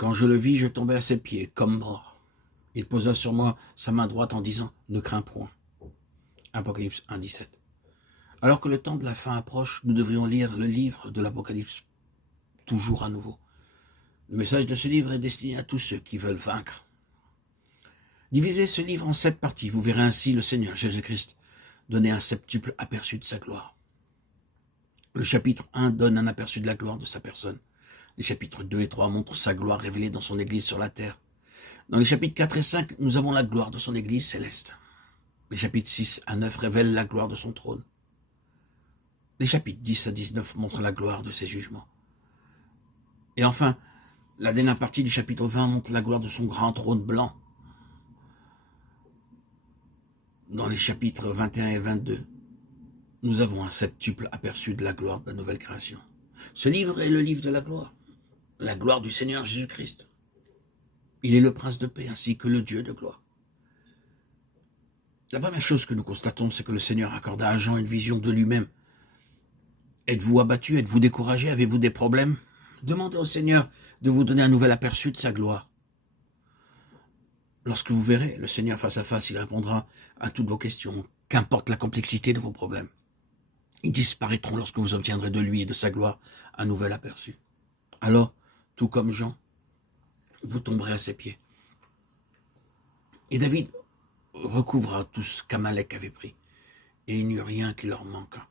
Quand je le vis, je tombai à ses pieds, comme mort. Il posa sur moi sa main droite en disant « Ne crains point ». Apocalypse 1, 17. Alors que le temps de la fin approche, nous devrions lire le livre de l'Apocalypse toujours à nouveau. Le message de ce livre est destiné à tous ceux qui veulent vaincre. Divisez ce livre en 7 parties. Vous verrez ainsi le Seigneur Jésus-Christ donner un septuple aperçu de sa gloire. Le chapitre 1 donne un aperçu de la gloire de sa personne. Les chapitres 2 et 3 montrent sa gloire révélée dans son Église sur la terre. Dans les chapitres 4 et 5, nous avons la gloire de son Église céleste. Les chapitres 6 à 9 révèlent la gloire de son trône. Les chapitres 10 à 19 montrent la gloire de ses jugements. Et enfin, la dernière partie du chapitre 20 montre la gloire de son grand trône blanc. Dans les chapitres 21 et 22, nous avons un septuple aperçu de la gloire de la nouvelle création. Ce livre est le livre de la gloire du Seigneur Jésus-Christ. Il est le prince de paix ainsi que le Dieu de gloire. La première chose que nous constatons, c'est que le Seigneur accorda à Jean une vision de lui-même. Êtes-vous abattu? Êtes-vous découragé? Avez-vous des problèmes? Demandez au Seigneur de vous donner un nouvel aperçu de sa gloire. Lorsque vous verrez le Seigneur face à face, il répondra à toutes vos questions, qu'importe la complexité de vos problèmes. Ils disparaîtront lorsque vous obtiendrez de lui et de sa gloire un nouvel aperçu. Alors, tout comme Jean, vous tomberez à ses pieds. Et David recouvra tout ce qu'Amalek avait pris, et il n'y eut rien qui leur manqua,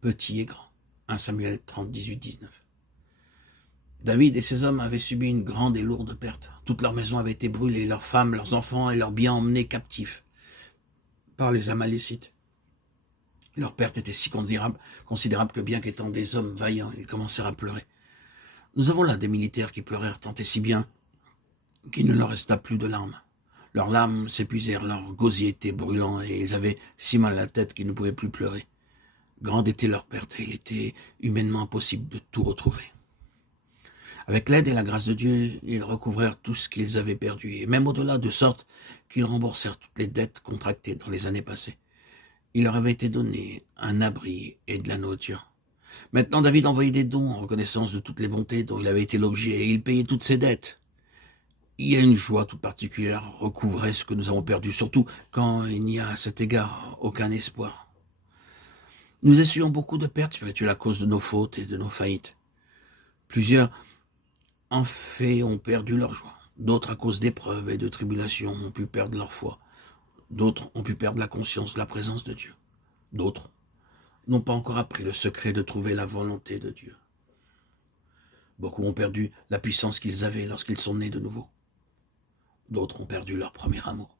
petit et grand. 1 Samuel 30, 18, 19. David et ses hommes avaient subi une grande et lourde perte. Toute leur maison avait été brûlée, leurs femmes, leurs enfants et leurs biens emmenés captifs par les Amalécites. Leur perte était si considérable que bien qu'étant des hommes vaillants, ils commencèrent à pleurer. Nous avons là des militaires qui pleurèrent tant et si bien qu'il ne leur resta plus de larmes. Leurs larmes s'épuisèrent, leurs gosiers étaient brûlants et ils avaient si mal à la tête qu'ils ne pouvaient plus pleurer. Grande était leur perte et il était humainement impossible de tout retrouver. Avec l'aide et la grâce de Dieu, ils recouvrèrent tout ce qu'ils avaient perdu, et même au-delà, de sorte qu'ils remboursèrent toutes les dettes contractées dans les années passées. Il leur avait été donné un abri et de la nourriture. Maintenant, David envoyait des dons en reconnaissance de toutes les bontés dont il avait été l'objet, et il payait toutes ses dettes. Il y a une joie toute particulière à recouvrer ce que nous avons perdu, surtout quand il n'y a à cet égard aucun espoir. Nous essuyons beaucoup de pertes spirituelles à cause de nos fautes et de nos faillites. Plusieurs en fait ont perdu leur joie. D'autres, à cause d'épreuves et de tribulations, ont pu perdre leur foi. D'autres ont pu perdre la conscience de la présence de Dieu. D'autres n'ont pas encore appris le secret de trouver la volonté de Dieu. Beaucoup ont perdu la puissance qu'ils avaient lorsqu'ils sont nés de nouveau. D'autres ont perdu leur premier amour.